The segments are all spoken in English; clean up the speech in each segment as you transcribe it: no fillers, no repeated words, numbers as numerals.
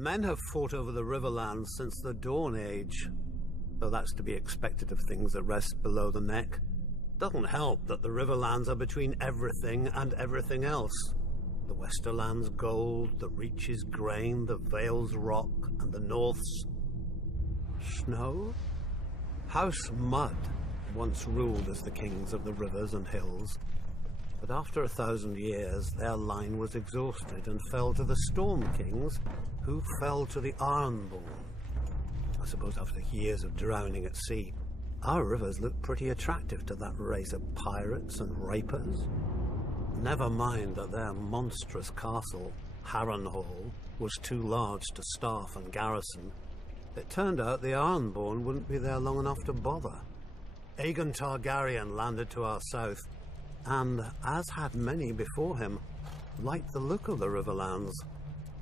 Men have fought over the Riverlands since the Dawn Age, though that's to be expected of things that rest below the neck. Doesn't help that the Riverlands are between everything and everything else. The Westerland's gold, the Reach's grain, the Vale's rock, and the North's snow? House Mud once ruled as the kings of the rivers and hills, but after 1,000 years their line was exhausted and fell to the Storm Kings, who fell to the Ironborn. I suppose after years of drowning at sea, our rivers look pretty attractive to that race of pirates and rapers. Never mind that their monstrous castle, Harrenhal, was too large to staff and garrison. It turned out the Ironborn wouldn't be there long enough to bother. Aegon Targaryen landed to our south, and, as had many before him, liked the look of the Riverlands.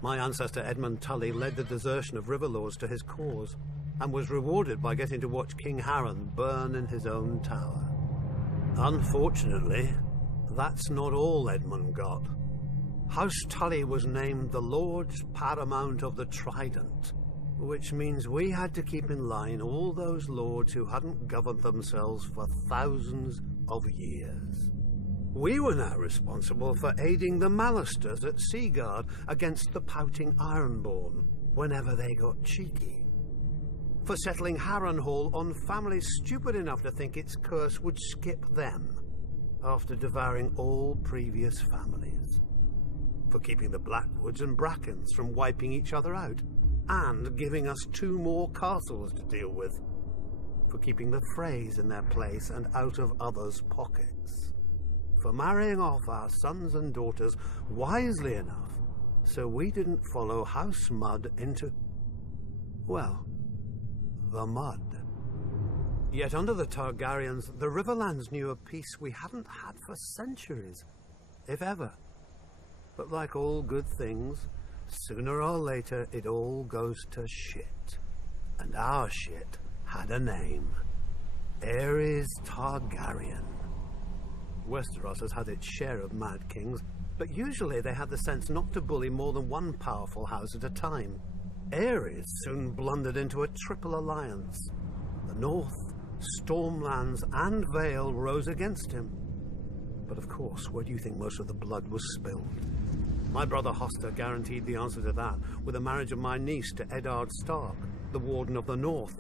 My ancestor Edmund Tully led the desertion of Riverlords to his cause, and was rewarded by getting to watch King Harren burn in his own tower. Unfortunately, that's not all Edmund got. House Tully was named the Lords Paramount of the Trident, which means we had to keep in line all those lords who hadn't governed themselves for thousands of years. We were now responsible for aiding the Malisters at Seaguard against the pouting Ironborn whenever they got cheeky. For settling Harrenhal on families stupid enough to think its curse would skip them after devouring all previous families. For keeping the Blackwoods and Brackens from wiping each other out and giving us 2 more castles to deal with. For keeping the Freys in their place and out of others' pockets. For marrying off our sons and daughters wisely enough so we didn't follow House Mud into, well, the mud. Yet under the Targaryens, the Riverlands knew a peace we hadn't had for centuries, if ever. But like all good things, sooner or later it all goes to shit. And our shit had a name. Aerys Targaryen. Westeros has had its share of mad kings, but usually they had the sense not to bully more than one powerful house at a time. Aerys soon blundered into a triple alliance. The North, Stormlands, and Vale rose against him. But of course, where do you think most of the blood was spilled? My brother Hoster guaranteed the answer to that with the marriage of my niece to Eddard Stark, the Warden of the North.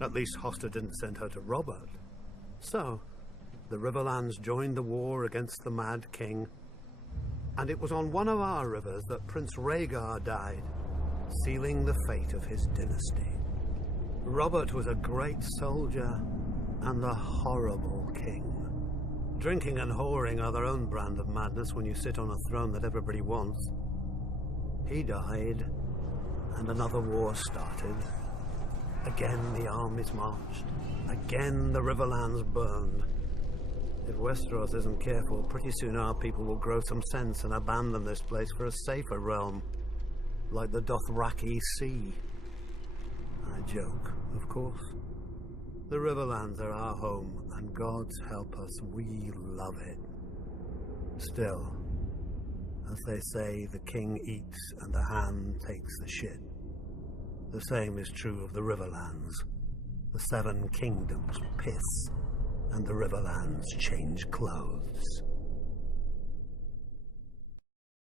At least Hoster didn't send her to Robert. So, the Riverlands joined the war against the Mad King, and it was on one of our rivers that Prince Rhaegar died, sealing the fate of his dynasty. Robert was a great soldier and a horrible king. Drinking and whoring are their own brand of madness when you sit on a throne that everybody wants. He died, and another war started. Again the armies marched. Again the Riverlands burned. If Westeros isn't careful, pretty soon our people will grow some sense and abandon this place for a safer realm, like the Dothraki Sea. I joke, of course. The Riverlands are our home, and God's help us, we love it. Still, as they say, the king eats and the hand takes the shit. The same is true of the Riverlands. The 7 kingdoms piss, and the Riverlands change clothes.